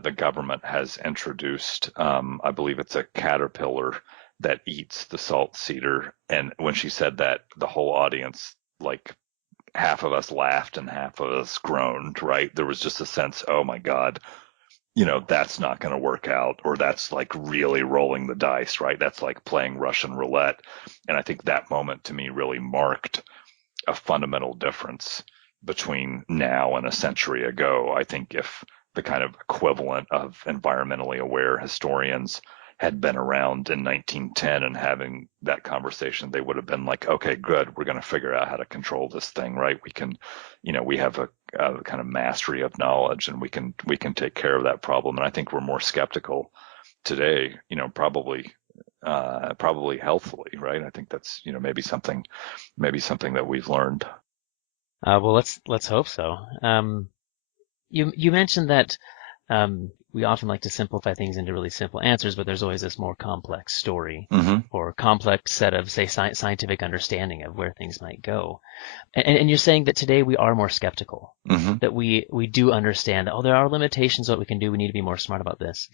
the government has introduced, I believe it's a caterpillar that eats the salt cedar. And when she said that, the whole audience, like, half of us laughed and half of us groaned, right? There was just a sense, oh my God, that's not going to work out, or that's like really rolling the dice, right? That's like playing Russian roulette. And I think that moment to me really marked a fundamental difference between now and a century ago. I think if the kind of equivalent of environmentally aware historians had been around in 1910 and having that conversation, they would have been like, okay, good, we're going to figure out how to control this thing, right? We can, we have a kind of mastery of knowledge, and we can take care of that problem. And I think we're more skeptical today, probably healthfully, right? I think that's, maybe something that we've learned. Well, let's hope so. You mentioned that we often like to simplify things into really simple answers, but there's always this more complex story Mm-hmm. or complex set of, say, scientific understanding of where things might go. And you're saying that today we are more skeptical, Mm-hmm. that we do understand that, there are limitations to what we can do. We need to be more smart about this.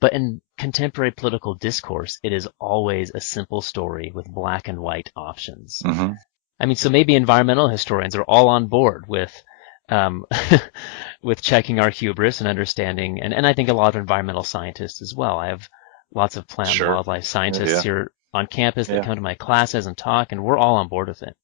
But in contemporary political discourse, it is always a simple story with black and white options. Mm-hmm. I mean, so maybe environmental historians are all on board with um, with checking our hubris and understanding, and I think a lot of environmental scientists as well. I have lots of plant and Sure. wildlife scientists Yeah. here on campus that Yeah. come to my classes and talk, and we're all on board with it.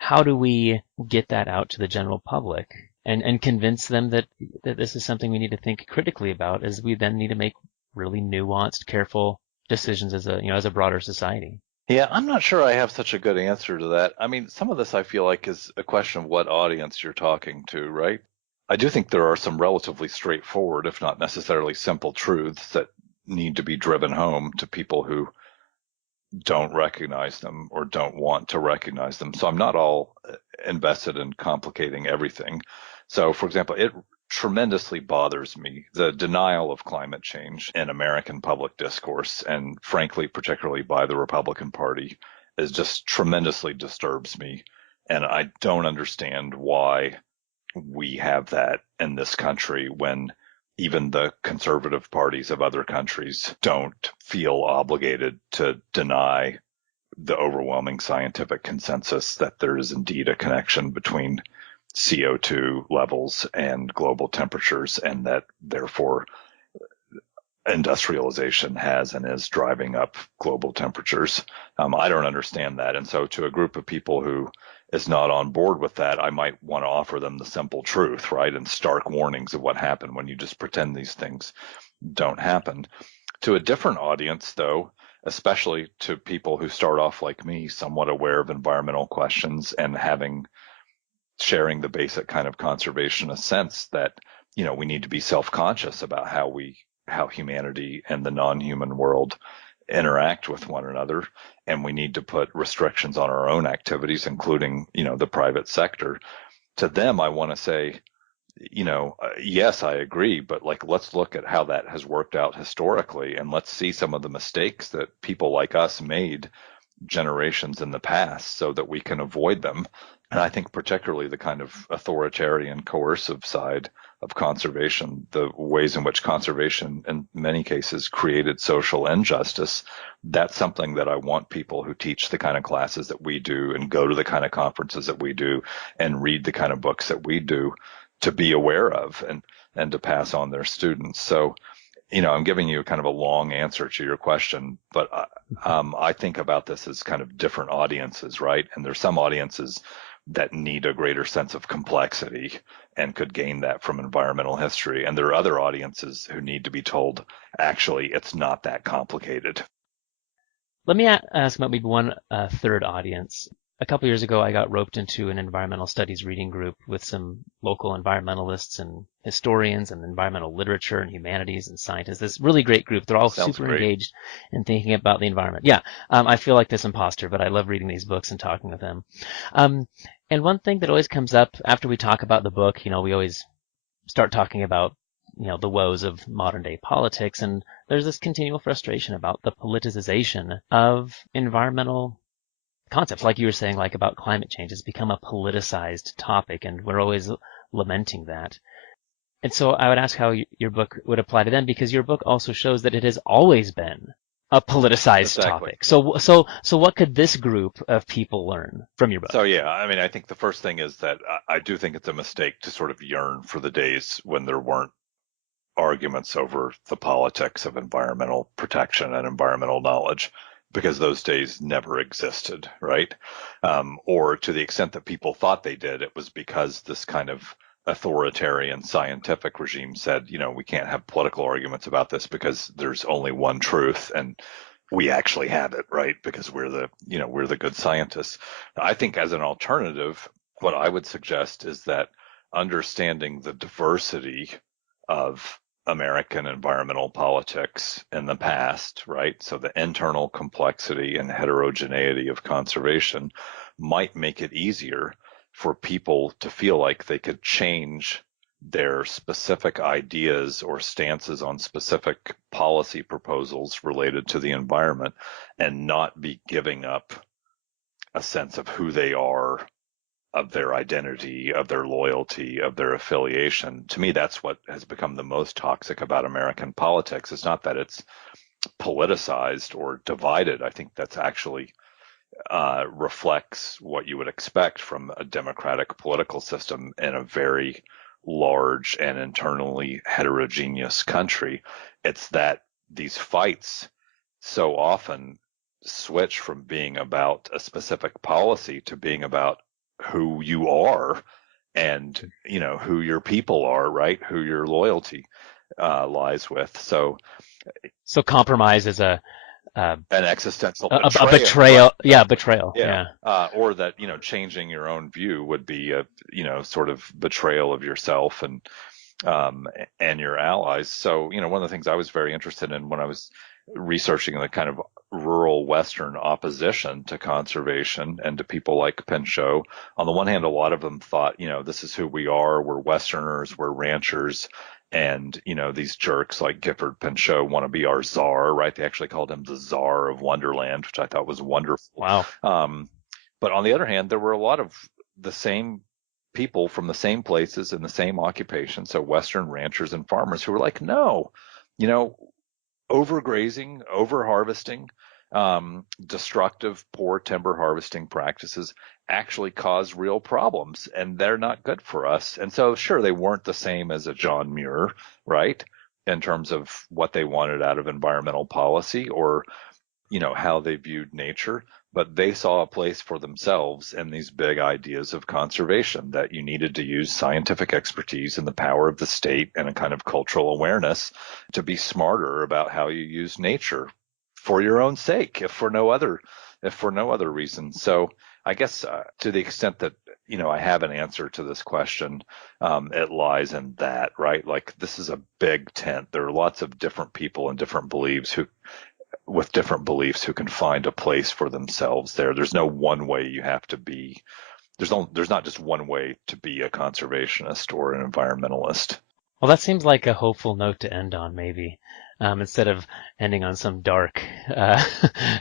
How do we get that out to the general public and convince them that this is something we need to think critically about, as we then need to make really nuanced, careful decisions as a broader society? Yeah, I'm not sure I have such a good answer to that. I mean, some of this I feel like is a question of what audience you're talking to, right? I do think there are some relatively straightforward, if not necessarily simple truths that need to be driven home to people who don't recognize them or don't want to recognize them. So I'm not all invested in complicating everything. So, for example, it tremendously bothers me the denial of climate change in American public discourse, and frankly, particularly by the Republican Party, is just tremendously disturbs me. And I don't understand why we have that in this country when even the conservative parties of other countries don't feel obligated to deny the overwhelming scientific consensus that there is indeed a connection between CO2 levels and global temperatures, and that therefore industrialization has and is driving up global temperatures. I don't understand that. And so to a group of people who is not on board with that, I might want to offer them the simple truth, right? And stark warnings of what happened when you just pretend these things don't happen. To a different audience, though, especially to people who start off like me, somewhat aware of environmental questions and sharing the basic kind of conservationist sense that, we need to be self-conscious about how humanity and the non-human world interact with one another, and we need to put restrictions on our own activities, including, the private sector. To them, I want to say, yes, I agree, but let's look at how that has worked out historically, and let's see some of the mistakes that people like us made generations in the past so that we can avoid them. And I think particularly the kind of authoritarian, coercive side of conservation, the ways in which conservation in many cases created social injustice, that's something that I want people who teach the kind of classes that we do and go to the kind of conferences that we do and read the kind of books that we do to be aware of and to pass on their students. So, I'm giving you kind of a long answer to your question, but I think about this as kind of different audiences, right? And there's some audiences that need a greater sense of complexity and could gain that from environmental history. And there are other audiences who need to be told, actually, it's not that complicated. Let me ask about maybe one third audience. A couple years ago, I got roped into an environmental studies reading group with some local environmentalists and historians and environmental literature and humanities and scientists. This really great group. They're all Sounds super great. engaged in thinking about the environment. Yeah, I feel like this imposter, but I love reading these books and talking with them. And one thing that always comes up after we talk about the book, we always start talking about the woes of modern day politics, and there's this continual frustration about the politicization of environmental concepts, like you were saying, like about climate change. It's become a politicized topic, and we're always lamenting that. And so I would ask how your book would apply to them, because your book also shows that it has always been a politicized Exactly. topic. So what could this group of people learn from your book? So, yeah, I think the first thing is that I do think it's a mistake to sort of yearn for the days when there weren't arguments over the politics of environmental protection and environmental knowledge, because those days never existed, right? Or to the extent that people thought they did, it was because this kind of authoritarian scientific regime said, we can't have political arguments about this because there's only one truth, and we actually have it, right? Because we're the good scientists. I think as an alternative, what I would suggest is that understanding the diversity of American environmental politics in the past, right? So the internal complexity and heterogeneity of conservation might make it easier for people to feel like they could change their specific ideas or stances on specific policy proposals related to the environment and not be giving up a sense of who they are, of their identity, of their loyalty, of their affiliation. To me, that's what has become the most toxic about American politics. It's not that it's politicized or divided. I think that's actually reflects what you would expect from a democratic political system in a very large and internally heterogeneous country. It's that these fights so often switch from being about a specific policy to being about who you are and who your people are, right? Who your loyalty lies with. So compromise is an existential a betrayal. Right? Yeah, betrayal. Yeah. Or that changing your own view would be a sort of betrayal of yourself and your allies. So one of the things I was very interested in when I was researching the kind of rural Western opposition to conservation and to people like Pinchot. On the one hand, a lot of them thought, this is who we are. We're Westerners, we're ranchers. And, these jerks like Gifford Pinchot want to be our czar, right? They actually called him the czar of Wonderland, which I thought was wonderful. Wow. But on the other hand, there were a lot of the same people from the same places in the same occupation. So Western ranchers and farmers who were like, no, overgrazing, overharvesting, destructive, poor timber harvesting practices actually cause real problems, and they're not good for us. And so, sure, they weren't the same as a John Muir, right, in terms of what they wanted out of environmental policy or, how they viewed nature. but they saw a place for themselves in these big ideas of conservation, that you needed to use scientific expertise and the power of the state and a kind of cultural awareness to be smarter about how you use nature for your own sake, if for no other reason. So I guess to the extent that I have an answer to this question, it lies in that, right? Like, this is a big tent. There are lots of different people and different beliefs with different beliefs who can find a place for themselves there. There's no one way you have to be. There's not just one way to be a conservationist or an environmentalist. Well, that seems like a hopeful note to end on, maybe, instead of ending on some dark,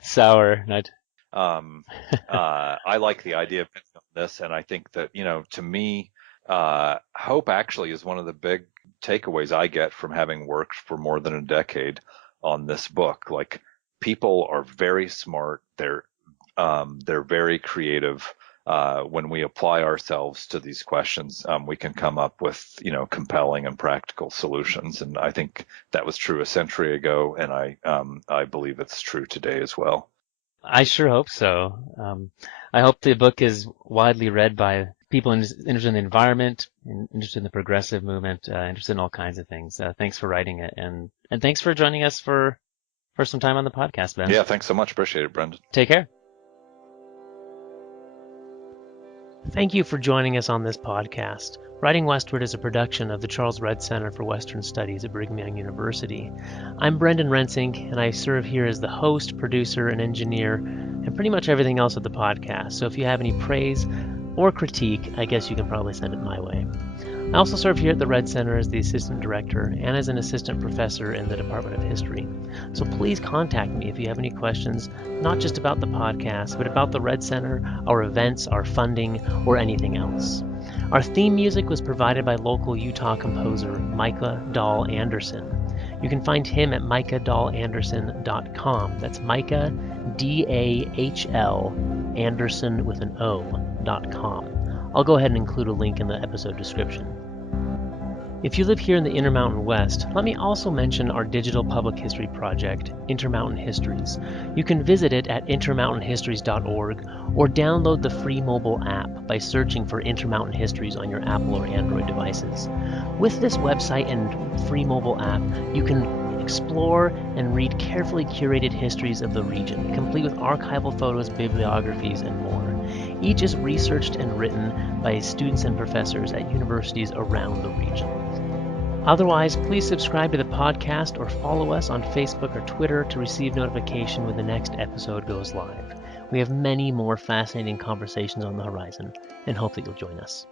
sour note. I like the idea of this, and I think that, to me, hope actually is one of the big takeaways I get from having worked for more than a decade on this book. Like, people are very smart. They're very creative. When we apply ourselves to these questions, we can come up with, compelling and practical solutions. And I think that was true a century ago, and I believe it's true today as well. I sure hope so. I hope the book is widely read by people interested in the environment, interested in the progressive movement, interested in all kinds of things. Thanks for writing it, and thanks for joining us for some time on the podcast, Ben. Yeah, thanks so much. Appreciate it, Brendan. Take care. Thank you for joining us on this podcast. Writing Westward is a production of the Charles Redd Center for Western Studies at Brigham Young University. I'm Brendan Rensink, and I serve here as the host, producer, and engineer, and pretty much everything else of the podcast. So if you have any praise or critique, I guess you can probably send it my way. I also serve here at the Redd Center as the assistant director and as an assistant professor in the Department of History. So please contact me if you have any questions, not just about the podcast, but about the Redd Center, our events, our funding, or anything else. Our theme music was provided by local Utah composer Micah Dahl Anderson. You can find him at micahdahl.anderson.com. That's Micah, D-A-H-L, Anderson with an O.com. I'll go ahead and include a link in the episode description. If you live here in the Intermountain West, let me also mention our digital public history project, Intermountain Histories. You can visit it at intermountainhistories.org or download the free mobile app by searching for Intermountain Histories on your Apple or Android devices. With this website and free mobile app, you can explore and read carefully curated histories of the region, complete with archival photos, bibliographies, and more. Each is researched and written by students and professors at universities around the region. Otherwise, please subscribe to the podcast or follow us on Facebook or Twitter to receive notification when the next episode goes live. We have many more fascinating conversations on the horizon and hope that you'll join us.